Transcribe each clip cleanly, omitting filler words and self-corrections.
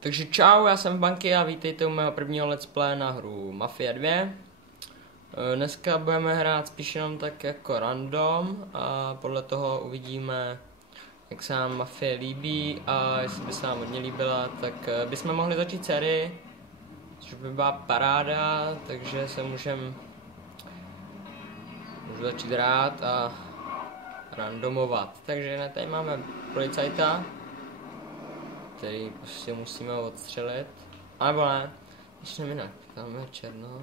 Takže čau, já jsem v Banky a vítejte u mého prvního let's play na hru Mafia 2. Dneska budeme hrát spíš jenom tak jako random a podle toho uvidíme, jak se nám Mafie líbí a jestli by se nám hodně líbila, tak bychom mohli začít sérii, což by byla paráda, takže se můžu začít hrát a randomovat. Takže tady máme policajta, který prostě musíme odstřelit. A nebo ne, ještě jinak, tam je Černoch.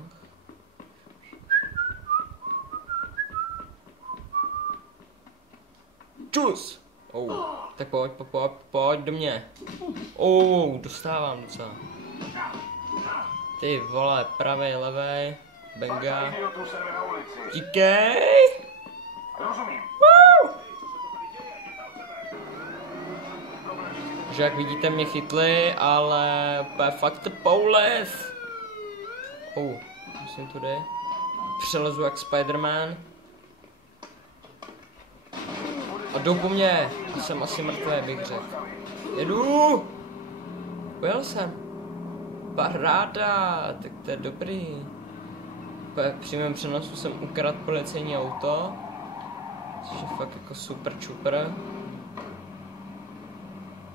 Čus! Tak pojď do mě. Dostávám docela. Ty vole, pravej, levej, benga. Díkej! Že jak vidíte, mě chytli, ale fakt to police. Musím tudy. Přelezu jak Spider-Man. A jdou po mně. A jsem asi mrtvý, bych řekl. Jedu! Byl jsem. Paráda, tak to je dobrý. Při mém přenosu jsem ukradl policejní auto. Což je fakt jako super čuper.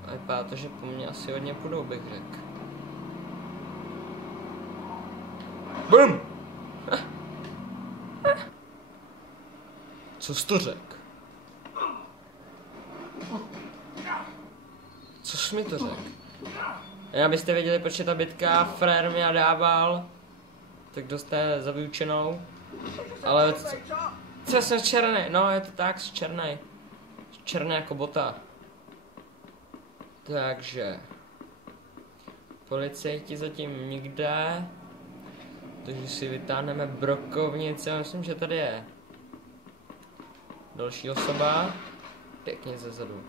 A vypadá to, že po mně asi hodně půjdou, bych řekl. BUM! Co jsi to řekl? Co jsi mi to řekl? Jen abyste věděli, proč je ta bitka, frér mi dával, tak dostane za vyučenou. Ale co jsem černý? No, je to tak, jsi černý. Černý jako bota. Takže policajti zatím nikde, takže si vytáhneme brokovnice, myslím, že tady je další osoba, pěkně zezadu.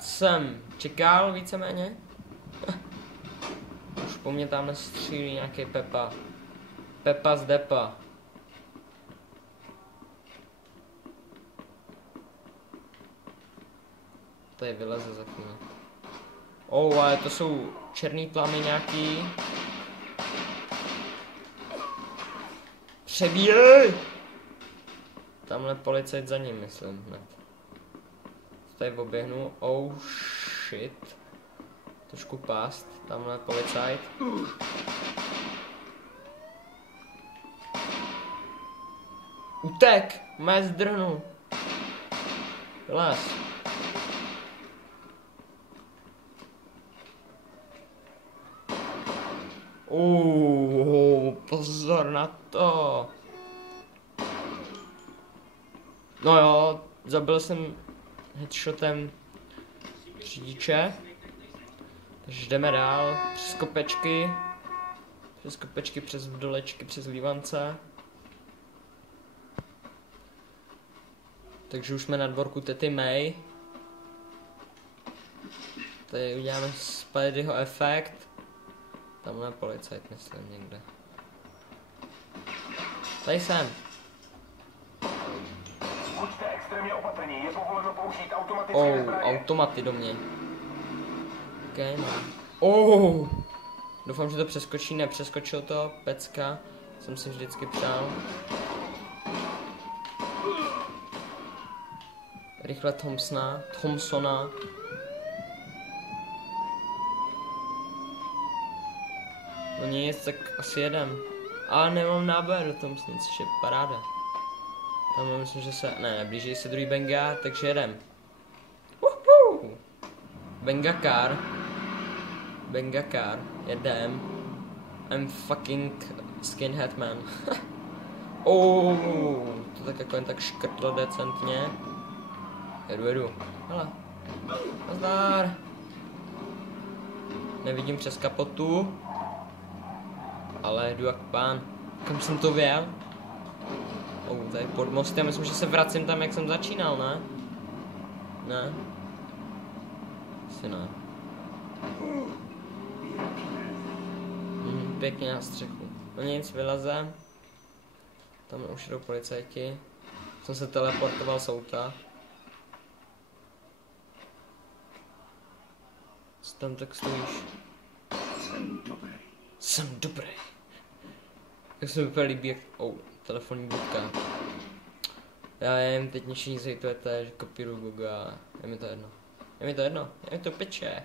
Jsem čekal víceméně. Už po mně tam střílí nějaký Pepa z depa. Tady vyleze za chvíli. Ale to jsou černý plamy nějaký. Přebíjej! Tamhle policajt za ním, myslím, hned. Tady oběhnu. Shit. Trošku pást. Tamhle policajt. Utek! Mé zdrhnu. Vylez. Pozor na to. No jo, zabil jsem headshotem řidiče. Takže jdeme dál, přes kopečky, přes dolečky, přes lívance. Takže už jsme na dvorku tety May. Tady uděláme Spideyho efekt. Tamhle policajt, myslím, někde. Tady jsem. Buďte extrémně opatrní, je povoleno použít automatické zbraně. Automaty do mě. Doufám, že to přeskočí, nepřeskočil to, pecka. Jsem si vždycky přál. Rychle Thompsona. No nic, tak asi jedem. Ale nemám náboj do Thompsona, což je paráda. Tam myslím, že se... Ne, blíží se druhý benga, takže jedem. Benga car. Jedem. I'm fucking skinhead man. To tak jako jen tak škrtlo decentně. Jedu. Hele. Nazdar. Nevidím přes kapotu. Ale jdu jak pán. Kam jsem to věl? Tady pod mostem, myslím, že se vracím tam, jak jsem začínal, ne? Ne? Asi ne. Pěkně na střechu. No nic, vylezem. Tam už jdou policajti. Jsem se teleportoval z auta. tam tak stojíš? Jsem dobrý. Jak se mi úplně líbí, jak... telefonní budka. Já jen, teď mě všichni zhejtujete, že kopíruju Goga. Je mi to jedno. Je mi to jedno. Je mi to piče. Je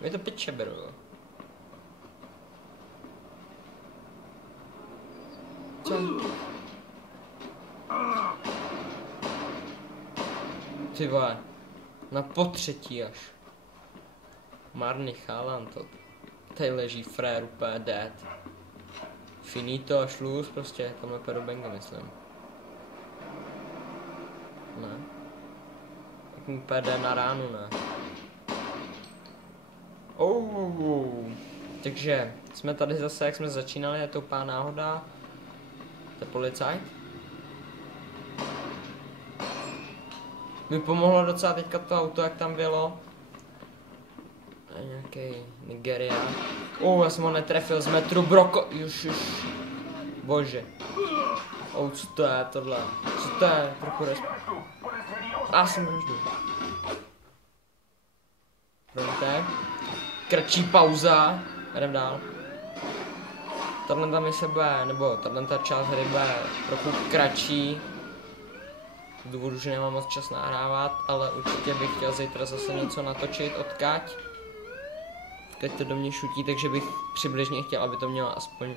mi to piče, beru. Co? Ty vole. Na potřetí až. Marný chálan to. Tady leží frér úplně dead. Finito a šluz prostě, tamhle pedobenga myslím. Ne? Tak mu pede na ránu, ne? Takže jsme tady zase, jak jsme začínali, je to úplná náhoda. To je policajt. Mi pomohlo docela teďka to auto, jak tam bylo. Nějaký Nigeria. Já jsem ho netrefil z metru, broko. Už. Bože. Co to je tohle? Co to je? Trochu jsem vraždu. Promiňte. Kratší pauza. Jdem dál. Tato mise bude, nebo tato část hry bude trochu kratší. Z důvodu, že nemám moc čas nahrávat, ale určitě bych chtěl zítra zase něco natočit odkáď. Teď to do mě šutí, takže bych přibližně chtěl, aby to mělo aspoň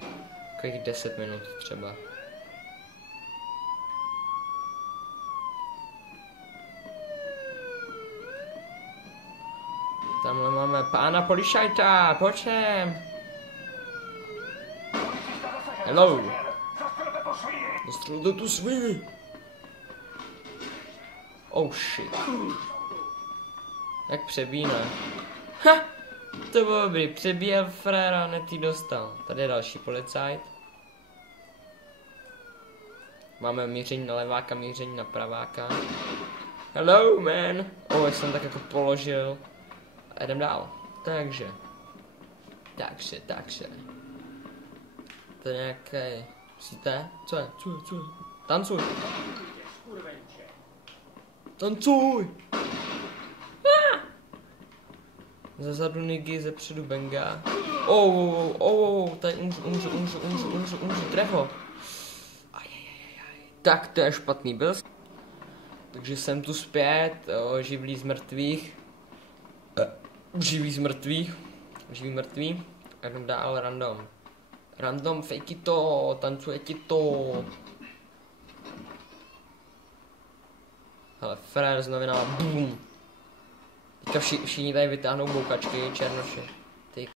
takových 10 minut třeba. Tamhle máme pána policajta, počem. Hello. Zastřelte tu svini. Shit. Jak přebíne. Ha! To bylo dobrý, přebíjel fréra, hned jí dostal. Tady je další policajt. Máme míření na leváka, míření na praváka. Hello, man. Já jsem tak jako položil. A jdem dál. Takže. To je nějaký... Myslíte? Co je? Tancuj. Tancuj! Zezadu Nigy, zepředu Benga. Tady umřu, treho. Tak to je špatný byl. Takže jsem tu zpět, živlí z mrtvých. Živý mrtvý. A jdem dál random. Random, fake to, tancuje ti to. Hele, frér s novinama, boom. Teďka všichni tady vytáhnou boukačky, černoši.